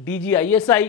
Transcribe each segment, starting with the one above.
DGISI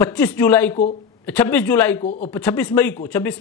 26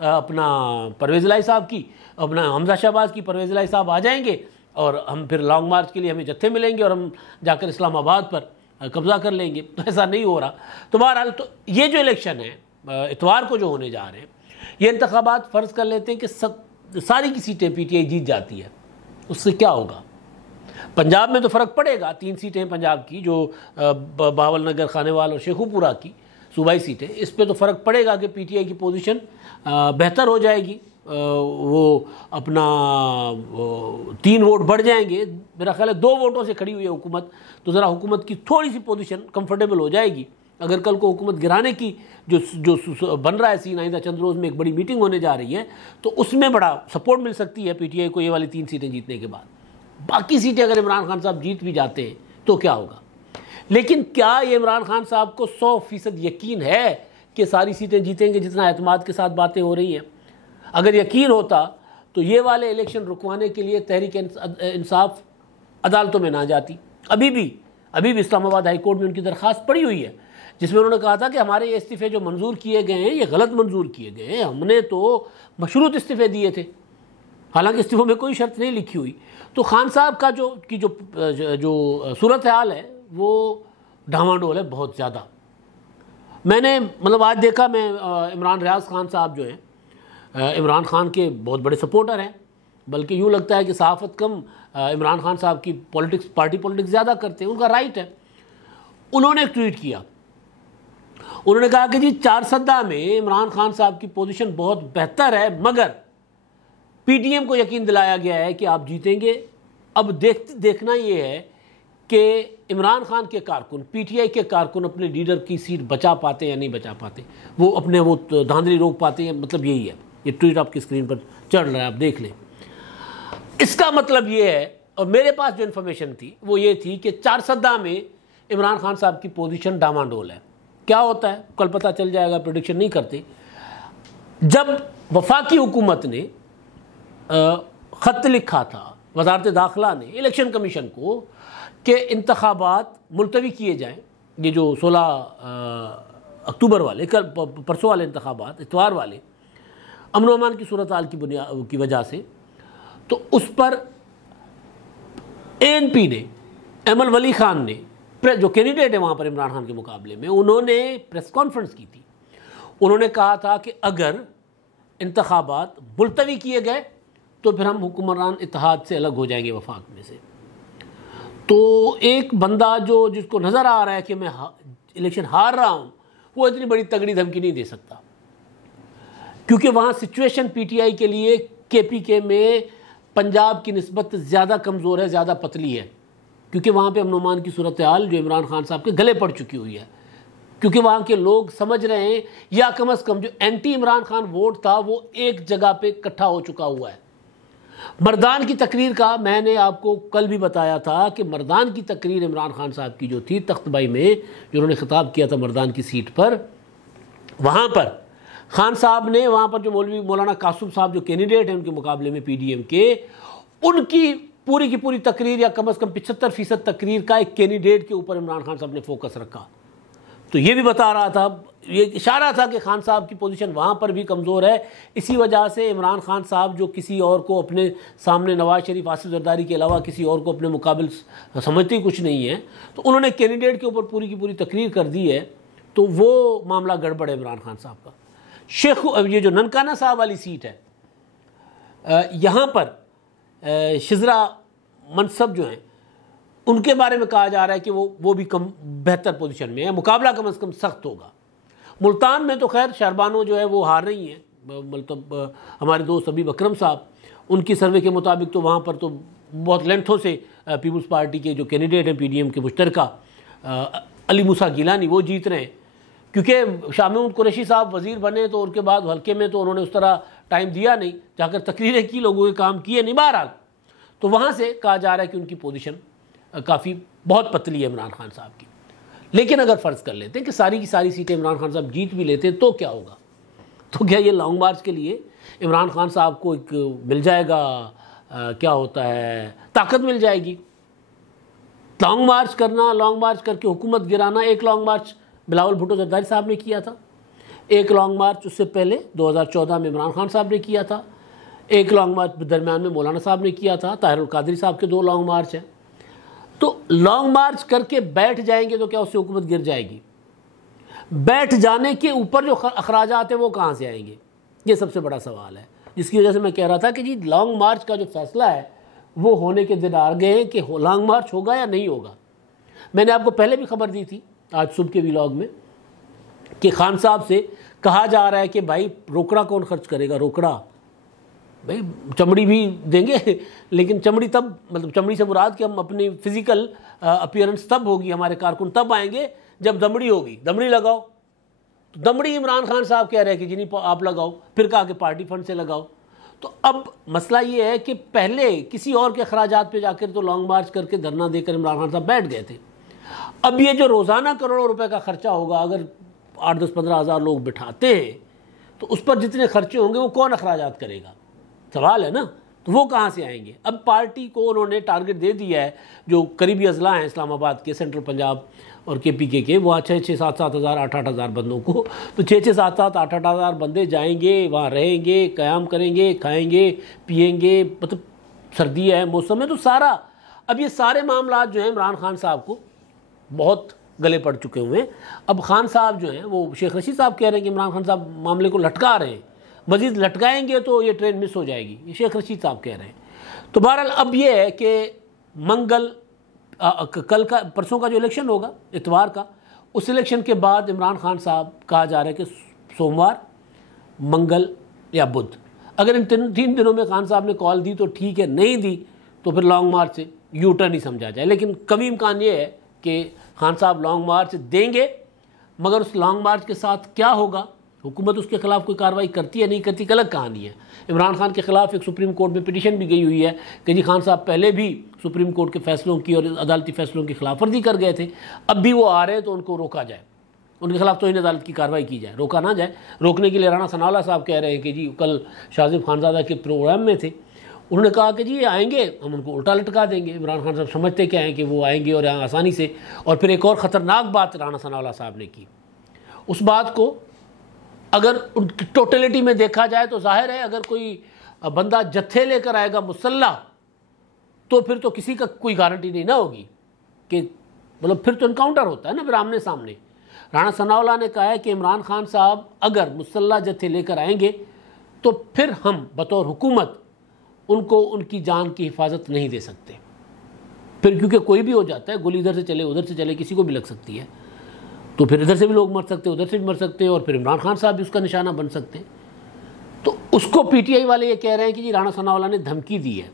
اپنا پرویز الہی صاحب کی، اپنا حمزہ شہباز کی، پرویز الہی صاحب آ جائیں گے اور ہم پھر لانگ مارچ کے لیے ہمیں جتھے ملیں گے اور ہم جا کر اسلام آباد پر قبضہ کر لیں گے. تو ایسا نہیں ہو رہا. تو بہرحال تو یہ جو الیکشن ہے اتوار کو جو ہونے جا رہے ہیں، یہ انتخابات فرض کر لیتے ہیں کہ ساری کی سیٹیں پی ٹی آئی جیت جاتی ہے، اس سے کیا ہوگا؟ پنجاب میں تو فرق پڑے گا. 3 سیٹیں پنجاب کی جو باول نگر، خانیوال اور شیخو پورہ کی صوبائی سیٹیں، اس پہ تو فرق پڑے گا کہ پی ٹی آئی کی پوزیشن بہتر ہو جائے گی. وہ اپنا 3 ووٹ بڑھ جائیں گے. میرا خیال ہے 2 ووٹوں سے کھڑی ہوئی ہے حکومت، تو ذرا حکومت کی تھوڑی سی پوزیشن کمفرٹیبل ہو جائے گی. اگر کل کو حکومت گرانے کی جو بن رہا ہے سین، آئندہ چند روز میں ایک بڑی میٹنگ ہونے جا رہی ہے، تو اس میں بڑا سپورٹ مل سکتی ہے پی ٹی آئی کو یہ والی 3 سیٹیں جیتنے کے بعد. باقی سیٹیں اگر عمران خان صاحب جیت بھی جاتے ہیں تو کیا ہوگا؟ لیکن کیا یہ عمران خان صاحب کو 100% یقین ہے کہ ساری سیٹیں جیتیں گے جتنا اعتماد کے ساتھ باتیں ہو رہی ہیں؟ اگر یقین ہوتا تو یہ والے الیکشن رکوانے کے لیے تحریک انصاف عدالتوں میں نہ جاتی. ابھی بھی اسلام آباد ہائی کورٹ میں ان کی درخواست پڑی ہوئی ہے، جس میں انہوں نے کہا تھا کہ ہمارے یہ استعفے جو منظور کیے گئے ہیں یہ غلط منظور کیے گئے ہیں، ہم نے تو مشروط استعفے دیے تھے، حالانکہ استعفوں میں کوئی شرط نہیں لکھی ہوئی. تو خان صاحب کا جو صورتحال ہے وہ ڈھاواڈول ہے بہت زیادہ. میں نے آج دیکھا، میں عمران ریاض خان صاحب جو ہیں عمران خان کے بہت بڑے سپورٹر ہیں، بلکہ یوں لگتا ہے کہ صحافت کم عمران خان صاحب کی پارٹی پولیٹکس زیادہ کرتے ہیں، ان کا رائٹ ہے. انہوں نے ایک ٹویٹ کیا، انہوں نے کہا کہ جی 4 میں عمران خان صاحب کی پوزیشن بہت بہتر ہے، مگر پی ٹی ایم کو یقین دلایا گیا ہے کہ آپ جیتیں گے. اب دیکھنا یہ ہے کہ عمران خان کے کارکن، پی ٹی آئی کے کارکن اپنے لیڈر کی سیٹ بچا پاتے یا نہیں بچا پاتے، وہ اپنے دھاندلی روک پاتے ہیں. مطلب یہی ہے. یہ ٹویٹ آپ کی اسکرین پر چڑھ رہا ہے، آپ دیکھ لیں. اس کا مطلب یہ ہے، اور میرے پاس جو انفارمیشن تھی وہ یہ تھی کہ 4 میں عمران خان صاحب کی پوزیشن ڈامانڈول ہے. کیا ہوتا ہے کل پتہ چل جائے گا، پریڈکشن نہیں کرتے. جب وفاقی حکومت نے خط لکھا تھا وزارت داخلہ نے الیکشن کمیشن کو کہ انتخابات ملتوی کیے جائیں، یہ جو 16 اکتوبر والے پرسوں والے انتخابات، اتوار والے، امن و امان کی صورتحال کی وجہ سے، تو اس پر اے این پی نے، ایمل ولی خان نے، جو کینڈیڈیٹ ہے وہاں پر عمران خان کے مقابلے میں، انہوں نے پریس کانفرنس کی تھی. انہوں نے کہا تھا کہ اگر انتخابات ملتوی کیے گئے تو پھر ہم حکمران اتحاد سے الگ ہو جائیں گے، وفاق میں سے. تو ایک بندہ جس کو نظر آ رہا ہے کہ میں الیکشن ہار رہا ہوں، وہ اتنی بڑی تگڑی دھمکی نہیں دے سکتا، کیونکہ وہاں سچویشن پی ٹی آئی کے لیے کے پی کے میں پنجاب کی نسبت زیادہ کمزور ہے، زیادہ پتلی ہے، کیونکہ وہاں پہ امن و امان کی صورتحال جو عمران خان صاحب کے گلے پڑ چکی ہوئی ہے. کیونکہ وہاں کے لوگ سمجھ رہے ہیں، یا کم از کم جو اینٹی عمران خان ووٹ تھا وہ ایک جگہ پہ اکٹھا ہو چکا ہوا ہے. مردان کی تقریر کا میں نے آپ کو کل بھی بتایا تھا کہ مردان کی تقریر عمران خان صاحب کی جو تھی تخت بائی میں، جو انہوں نے خطاب کیا تھا مردان کی سیٹ پر، وہاں پر خان صاحب نے وہاں پر جو مولانا قاسم صاحب جو کینڈیڈیٹ ہیں ان کے مقابلے میں پی ڈی ایم کے، ان کی پوری تقریر یا کم از کم 75% تقریر کا ایک کینڈیڈیٹ کے اوپر عمران خان صاحب نے فوکس رکھا. تو یہ بھی بتا رہا تھا، یہ اشارہ تھا کہ خان صاحب کی پوزیشن وہاں پر بھی کمزور ہے. اسی وجہ سے عمران خان صاحب جو کسی اور کو اپنے سامنے نواز شریف، آصف زرداری کے علاوہ کسی اور کو اپنے مقابل سمجھتے ہی کچھ نہیں ہے، تو انہوں نے کینڈیڈیٹ کے اوپر پوری کی پوری تقریر کر دی ہے. تو وہ معاملہ گڑبڑ ہے عمران خان صاحب کا. یہ جو ننکانہ صاحب والی سیٹ ہے، یہاں پر شزرا منصب جو ہیں ان کے بارے میں کہا جا رہا ہے کہ وہ بھی بہتر پوزیشن میں ہے، مقابلہ کم از کم سخت ہوگا. ملتان میں تو خیر شہربانو جو ہے وہ ہار رہی ہیں، مطلب ہمارے دوست حبیب اکرم صاحب، ان کی سروے کے مطابق تو وہاں پر تو بہت لینتھوں سے پیپلز پارٹی کے جو کینڈیڈیٹ ہیں پی ڈی ایم کے مشترکہ، علی موسیٰ گیلانی، وہ جیت رہے ہیں. کیونکہ شاہ محمود قریشی صاحب وزیر بنے تو ان کے بعد حلقے میں تو انہوں نے اس طرح ٹائم دیا نہیں، جا کر تقریریں کی، لوگوں کے کام کیے نہیں. بہرحال تو وہاں سے کہا جا رہا ہے کہ ان کی پوزیشن کافی بہت پتلی ہے عمران خان صاحب کی. لیکن اگر فرض کر لیتے ہیں کہ ساری کی ساری سیٹیں عمران خان صاحب جیت بھی لیتے ہیں تو کیا ہوگا؟ تو کیا یہ لانگ مارچ کے لیے عمران خان صاحب کو ایک مل جائے گا، کیا ہوتا ہے، طاقت مل جائے گی. لانگ مارچ کرنا، لانگ مارچ کر کے حکومت گرانا. ایک لانگ مارچ بلاول بھٹو زرداری صاحب نے کیا تھا، ایک لانگ مارچ اس سے پہلے 2014 میں عمران خان صاحب نے کیا تھا، ایک لانگ مارچ درمیان میں مولانا صاحب نے کیا تھا، طاہر القادری صاحب کے 2 لانگ مارچ ہیں۔ تو لانگ مارچ کر کے بیٹھ جائیں گے تو کیا اس سے حکومت گر جائے گی؟ بیٹھ جانے کے اوپر جو اخراجات ہیں وہ کہاں سے آئیں گے؟ یہ سب سے بڑا سوال ہے، جس کی وجہ سے میں کہہ رہا تھا کہ جی لانگ مارچ کا جو فیصلہ ہے وہ ہونے کے دن آ گئے کہ لانگ مارچ ہوگا یا نہیں ہوگا۔ میں نے آپ کو پہلے بھی خبر دی تھی آج صبح کے ویلاگ میں کہ خان صاحب سے کہا جا رہا ہے کہ بھائی روکڑا کون خرچ کرے گا؟ روکڑا بھائی چمڑی بھی دیں گے، لیکن چمڑی تب، مطلب چمڑی سے مراد کہ ہم اپنی فزیکل اپیئرنس تب ہوگی، ہمارے کارکن تب آئیں گے جب دمڑی ہوگی، دمڑی لگاؤ۔ تو دمڑی عمران خان صاحب کہہ رہے ہیں کہ جی نہیں آپ لگاؤ، پھر کہا کہ پارٹی فنڈ سے لگاؤ۔ تو اب مسئلہ یہ ہے کہ پہلے کسی اور کے اخراجات پہ جا کر تو لانگ مارچ کر کے دھرنا دے کر عمران خان صاحب بیٹھ گئے تھے۔ اب یہ جو روزانہ کروڑوں روپے کا خرچہ ہوگا، اگر 8-10-15 ہزار لوگ بٹھاتے ہیں تو اس پر جتنے خرچے ہوں گے وہ کون اخراجات کرے گا؟ سوال ہے نا، تو وہ کہاں سے آئیں گے؟ اب پارٹی کو انہوں نے ٹارگٹ دے دیا ہے، جو قریبی اضلاع ہیں اسلام آباد کے، سینٹرل پنجاب اور KPK کے، وہاں 6-7 ہزار 8-8 ہزار بندوں کو، تو 6-7 8-8 ہزار بندے جائیں گے، وہاں رہیں گے، قیام کریں گے، کھائیں گے، پئیں گے، مطلب سردی ہے، موسم ہے، تو سارا اب یہ سارے معاملات جو ہیں عمران خان صاحب کو بہت گلے پڑ چکے ہوئے ہیں۔ اب خان صاحب جو ہیں وہ شیخ رشید صاحب کہہ رہے ہیں کہ عمران خان صاحب معاملے کو لٹکا رہے ہیں، مزید لٹکائیں گے تو یہ ٹرین مس ہو جائے گی، یہ شیخ رشید صاحب کہہ رہے ہیں۔ تو بہرحال اب یہ ہے کہ منگل کل کا پرسوں کا جو الیکشن ہوگا اتوار کا، اس الیکشن کے بعد عمران خان صاحب کہا جا رہا ہے کہ سوموار، منگل یا بدھ، اگر ان 3 دنوں میں خان صاحب نے کال دی تو ٹھیک ہے، نہیں دی تو پھر لانگ مارچ سے یو ٹرن ہی سمجھا جائے۔ لیکن کمی امکان یہ ہے کہ خان صاحب لانگ مارچ دیں گے، مگر اس لانگ مارچ کے ساتھ کیا ہوگا؟ حکومت اس کے خلاف کوئی کارروائی کرتی ہے نہیں کرتی، الگ کہانی ہے۔ عمران خان کے خلاف ایک سپریم کورٹ میں پٹیشن بھی گئی ہوئی ہے کہ جی خان صاحب پہلے بھی سپریم کورٹ کے فیصلوں کی اور عدالتی فیصلوں کی خلاف ورزی کر گئے تھے، اب بھی وہ آ رہے ہیں تو ان کو روکا جائے، ان کے خلاف توہین عدالت کی کارروائی کی جائے، روکا نہ جائے۔ روکنے کے لیے رانا ثناء اللہ صاحب کہہ رہے ہیں کہ جی کل شاذب خانزادہ کے پروگرام میں تھے، انہوں نے کہا کہ جی یہ آئیں گے ہم ان کو الٹا لٹکا دیں گے۔ عمران خان صاحب سمجھتے کیا ہیں کہ وہ آئیں گے اور یہاں آسانی سے، اور پھر ایک اور خطرناک بات رانا ثناء اللہ صاحب نے کی، اس بات کو اگر ٹوٹلٹی میں دیکھا جائے تو ظاہر ہے اگر کوئی بندہ جتھے لے کر آئے گا مسلح تو پھر تو کسی کا کوئی گارنٹی نہیں نہ ہوگی کہ مطلب پھر تو انکاؤنٹر ہوتا ہے نا، پھر آمنے سامنے۔ رانا ثناء اللہ نے کہا ہے کہ عمران خان صاحب اگر مسلح جتھے لے کر آئیں گے تو پھر ہم بطور حکومت ان کو ان کی جان کی حفاظت نہیں دے سکتے، پھر کیونکہ کوئی بھی ہو جاتا ہے، گولی ادھر سے چلے ادھر سے چلے کسی کو بھی لگ سکتی ہے، تو پھر ادھر سے بھی لوگ مر سکتے ہیں ادھر سے بھی مر سکتے ہیں، اور پھر عمران خان صاحب بھی اس کا نشانہ بن سکتے ہیں۔ تو اس کو PTI والے یہ کہہ رہے ہیں کہ جی رانا ثناء اللہ نے دھمکی دی ہے۔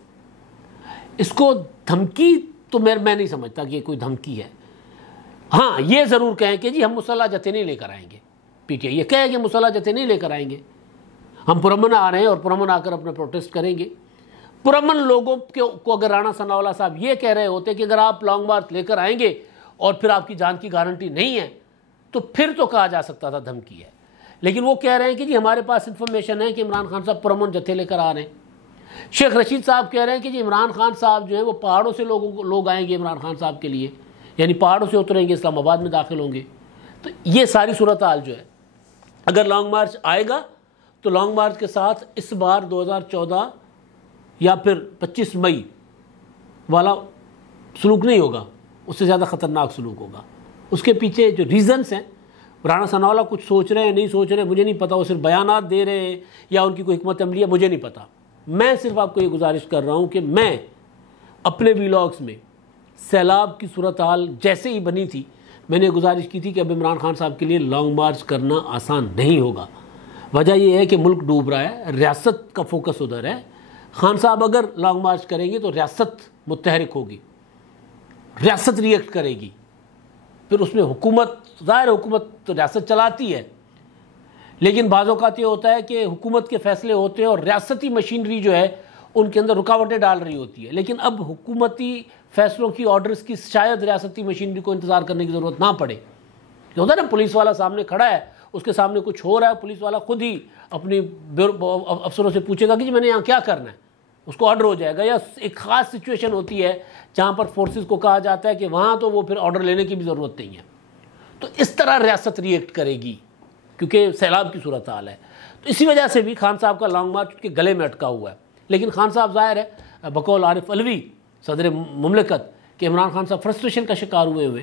اس کو دھمکی تو میں نہیں سمجھتا کہ یہ کوئی دھمکی ہے۔ ہاں یہ ضرور کہیں کہ جی ہم مسلح جتھے نہیں لے کر آئیں گے، PTI یہ کہے کہ مسلح جتھے نہیں لے کر آئیں گے، ہم پرامن آ رہے ہیں اور پرامن آ کر اپنا پروٹیسٹ کریں گے۔ پرامن لوگوں کو اگر رانا ثناء اللہ صاحب یہ کہہ رہے ہوتے کہ اگر آپ لانگ مارچ لے کر آئیں گے اور پھر آپ کی جان کی گارنٹی نہیں ہے تو پھر تو کہا جا سکتا تھا دھمکی ہے، لیکن وہ کہہ رہے ہیں کہ جی ہمارے پاس انفارمیشن ہے کہ عمران خان صاحب پرامن جتھے لے کر آ رہے ہیں۔ شیخ رشید صاحب کہہ رہے ہیں کہ جی عمران خان صاحب جو ہیں وہ پہاڑوں سے لوگ آئیں گے عمران خان صاحب کے لیے، یعنی پہاڑوں سے اتریں گے، اسلام آباد میں داخل ہوں گے۔ تو یہ ساری صورتحال جو ہے، اگر لانگ مارچ آئے گا تو لانگ مارچ کے ساتھ اس بار 2014 یا پھر 25 مئی والا سلوک نہیں ہوگا، اس سے زیادہ خطرناک سلوک ہوگا۔ اس کے پیچھے جو ریزنز ہیں، رانا ثناء اللہ کچھ سوچ رہے ہیں نہیں سوچ رہے مجھے نہیں پتا، وہ صرف بیانات دے رہے ہیں یا ان کی کوئی حکمت عملی ہے مجھے نہیں پتا۔ میں صرف آپ کو یہ گزارش کر رہا ہوں کہ میں اپنے ویلاگز میں سیلاب کی صورتحال جیسے ہی بنی تھی میں نے گزارش کی تھی کہ اب عمران خان صاحب کے لیے لانگ مارچ کرنا آسان نہیں ہوگا۔ وجہ یہ ہے کہ ملک ڈوب رہا ہے، ریاست کا فوکس ادھر ہے۔ خان صاحب اگر لانگ مارچ کریں گے تو ریاست متحرک ہوگی، ریاست ریئیکٹ کرے گی، پھر اس میں حکومت، ظاہر حکومت تو ریاست چلاتی ہے، لیکن بعض اوقات یہ ہوتا ہے کہ حکومت کے فیصلے ہوتے ہیں اور ریاستی مشینری جو ہے ان کے اندر رکاوٹیں ڈال رہی ہوتی ہے، لیکن اب حکومتی فیصلوں کی آرڈرز کی شاید ریاستی مشینری کو انتظار کرنے کی ضرورت نہ پڑے۔ یہ ہوتا ہے نا، پولیس والا سامنے کھڑا ہے، اس کے سامنے کچھ ہو رہا ہے، پولیس والا خود ہی اپنی افسروں سے پوچھے گا کہ جی میں نے یہاں کیا کرنا ہے، اس کو آرڈر ہو جائے گا۔ یا ایک خاص سچویشن ہوتی ہے جہاں پر فورسز کو کہا جاتا ہے کہ وہاں تو وہ پھر آرڈر لینے کی بھی ضرورت نہیں ہے۔ تو اس طرح ریاست ریئیکٹ کرے گی، کیونکہ سیلاب کی صورتحال ہے۔ تو اسی وجہ سے بھی خان صاحب کا لانگ مارچ کے گلے میں اٹکا ہوا ہے۔ لیکن خان صاحب ظاہر ہے بقول عارف علوی صدر مملکت کہ عمران خان صاحب فرسٹریشن کا شکار ہوئے۔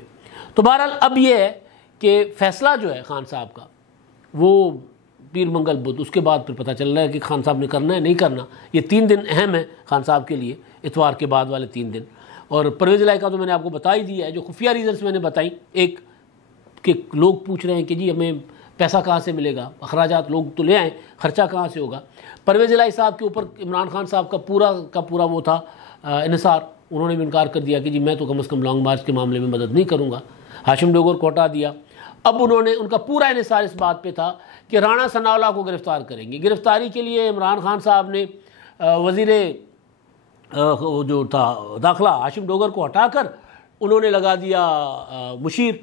تو بہرحال اب یہ ہے کہ فیصلہ جو ہے خان صاحب کا وہ پیر منگل بدھ، اس کے بعد پھر پتہ چل رہا ہے کہ خان صاحب نے کرنا ہے نہیں کرنا۔ یہ 3 دن اہم ہے خان صاحب کے لیے، اتوار کے بعد والے 3 دن۔ اور پرویز الہی کا تو میں نے آپ کو بتا ہی دیا ہے، جو خفیہ ریزنس میں نے بتائی، ایک کہ لوگ پوچھ رہے ہیں کہ جی ہمیں پیسہ کہاں سے ملے گا، اخراجات لوگ تو لے آئیں، خرچہ کہاں سے ہوگا۔ پرویز الہی صاحب کے اوپر عمران خان صاحب کا پورا وہ تھا انحصار، انہوں نے بھی انکار کر دیا کہ جی میں تو کم از کم لانگ مارچ کے معاملے میں مدد نہیں کروں گا۔ ہاشم ڈوگر کو ہٹا دیا۔ اب ان کا پورا انحصار اس بات پہ تھا کہ رانا ثناء اللہ کو گرفتار کریں گے۔ گرفتاری کے لیے عمران خان صاحب نے وزیر جو تھا داخلہ ہاشم ڈوگر کو ہٹا کر انہوں نے لگا دیا مشیر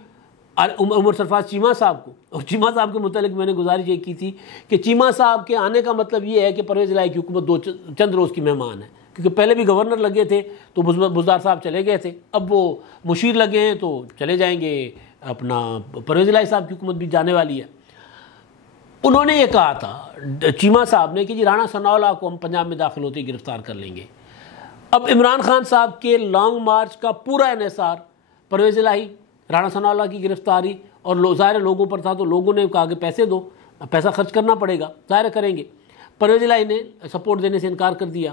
عمر سرفراز چیمہ صاحب کو۔ اور چیمہ صاحب کے متعلق میں نے گزارش یہ کی تھی کہ چیمہ صاحب کے آنے کا مطلب یہ ہے کہ پرویز الہی کی حکومت چند روز کی مہمان ہے، کیونکہ پہلے بھی گورنر لگے تھے تو بزدار صاحب چلے گئے تھے، اب وہ مشیر لگے ہیں تو چلے جائیں گے، اپنا پرویز الہی صاحب کی حکومت بھی جانے والی ہے۔ انہوں نے یہ کہا تھا چیمہ صاحب نے کہ جی رانا ثناء اللہ کو ہم پنجاب میں داخل ہوتے ہی گرفتار کر لیں گے۔ اب عمران خان صاحب کے لانگ مارچ کا پورا انحصار پرویز الہی، رانا ثناء اللہ کی گرفتاری اور ظاہر لوگوں پر تھا، تو لوگوں نے کہا کہ پیسے دو، پیسہ خرچ کرنا پڑے گا، ظاہر کریں گے۔ پرویز الہی نے سپورٹ دینے سے انکار کر دیا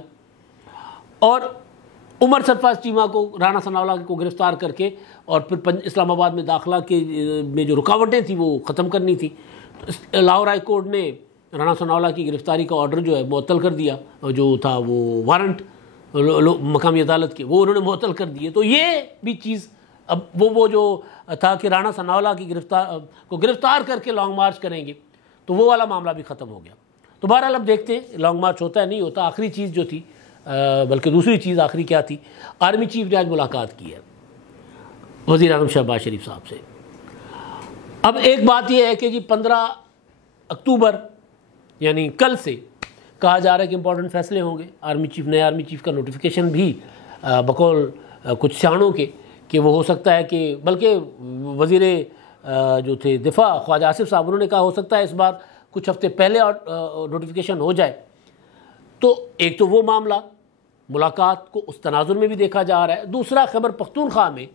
اور عمر سرفراز چیمہ کو، رانا ثناء اللہ کو گرفتار کر کے اور پھر اسلام آباد میں داخلہ میں جو رکاوٹیں تھیں وہ ختم کرنی تھی۔ لاہور ہائی کورٹ نے رانا ثناء اللہ کی گرفتاری کا آرڈر جو ہے معطل کر دیا، جو تھا وہ وارنٹ مقامی عدالت کے، وہ انہوں نے معطل کر دیے۔ تو یہ بھی چیز اب وہ جو تھا کہ رانا ثناء اللہ کی گرفتار کر کے لانگ مارچ کریں گے، تو وہ والا معاملہ بھی ختم ہو گیا۔ تو بہرحال اب دیکھتے ہیں لانگ مارچ ہوتا ہے نہیں ہوتا۔ آخری چیز جو تھی، بلکہ دوسری چیز آخری کیا تھی، آرمی چیف نے آج ملاقات کی ہے وزیر اعظم شہباز شریف صاحب سے۔ اب ایک بات یہ ہے کہ جی 15 اکتوبر یعنی کل سے کہا جا رہا ہے کہ امپورٹنٹ فیصلے ہوں گے۔ نئے آرمی چیف کا نوٹیفیکیشن بھی بقول کچھ سیاحوں کے کہ وہ ہو سکتا ہے کہ، بلکہ وزیر جو تھے دفاع خواجہ آصف صاحب، انہوں نے کہا ہو سکتا ہے اس بار کچھ ہفتے پہلے نوٹیفیکیشن ہو جائے۔ تو ایک تو وہ معاملہ ملاقات کو اس تناظر میں بھی دیکھا جا رہا ہے۔ دوسرا، خیبر پختونخوا میں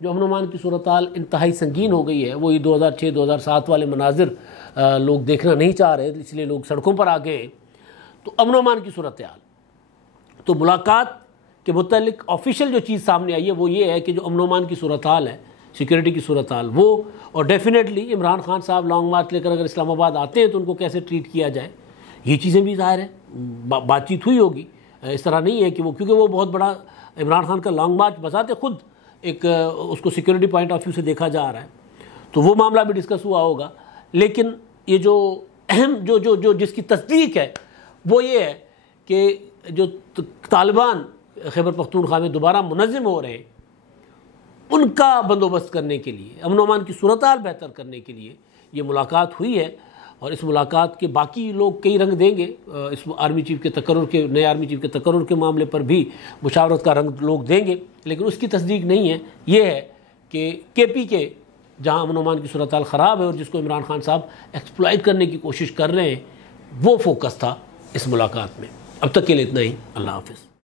جو امن و امان کی صورتحال انتہائی سنگین ہو گئی ہے، وہی 2006-2007 والے مناظر لوگ دیکھنا نہیں چاہ رہے، اس لیے لوگ سڑکوں پر آ گئے ہیں۔ تو امن و امان کی صورتحال، تو ملاقات کے متعلق آفیشیل جو چیز سامنے آئی ہے وہ یہ ہے کہ جو امن و امان کی صورتحال ہے، سیکیورٹی کی صورتحال، وہ اور ڈیفینیٹلی عمران خان صاحب لانگ مارچ لے کر اگر اسلام آباد آتے ہیں تو ان کو کیسے ٹریٹ کیا جائے، یہ چیزیں بھی ظاہر ہے بات چیت ہوئی ہوگی۔ اس طرح نہیں ہے کہ وہ، کیونکہ وہ بہت بڑا عمران خان کا لانگ مارچ بذات خود ایک اس کو سیکیورٹی پوائنٹ آف ویو سے دیکھا جا رہا ہے، تو وہ معاملہ بھی ڈسکس ہوا ہوگا۔ لیکن یہ جو اہم جو جس کی تصدیق ہے وہ یہ ہے کہ جو طالبان خیبر پختونخوا میں دوبارہ منظم ہو رہے ہیں، ان کا بندوبست کرنے کے لیے، امن و امان کی صورتحال بہتر کرنے کے لیے یہ ملاقات ہوئی ہے۔ اور اس ملاقات کے باقی لوگ کئی رنگ دیں گے، اس آرمی چیف کے تقرر کے، نئے آرمی چیف کے تقرر کے معاملے پر بھی مشاورت کا رنگ لوگ دیں گے، لیکن اس کی تصدیق نہیں ہے۔ یہ ہے کہ کے پی کے جہاں امن و امان کی صورتحال خراب ہے اور جس کو عمران خان صاحب ایکسپلائٹ کرنے کی کوشش کر رہے ہیں، وہ فوکس تھا اس ملاقات میں۔ اب تک کے لیے اتنا ہی، اللہ حافظ۔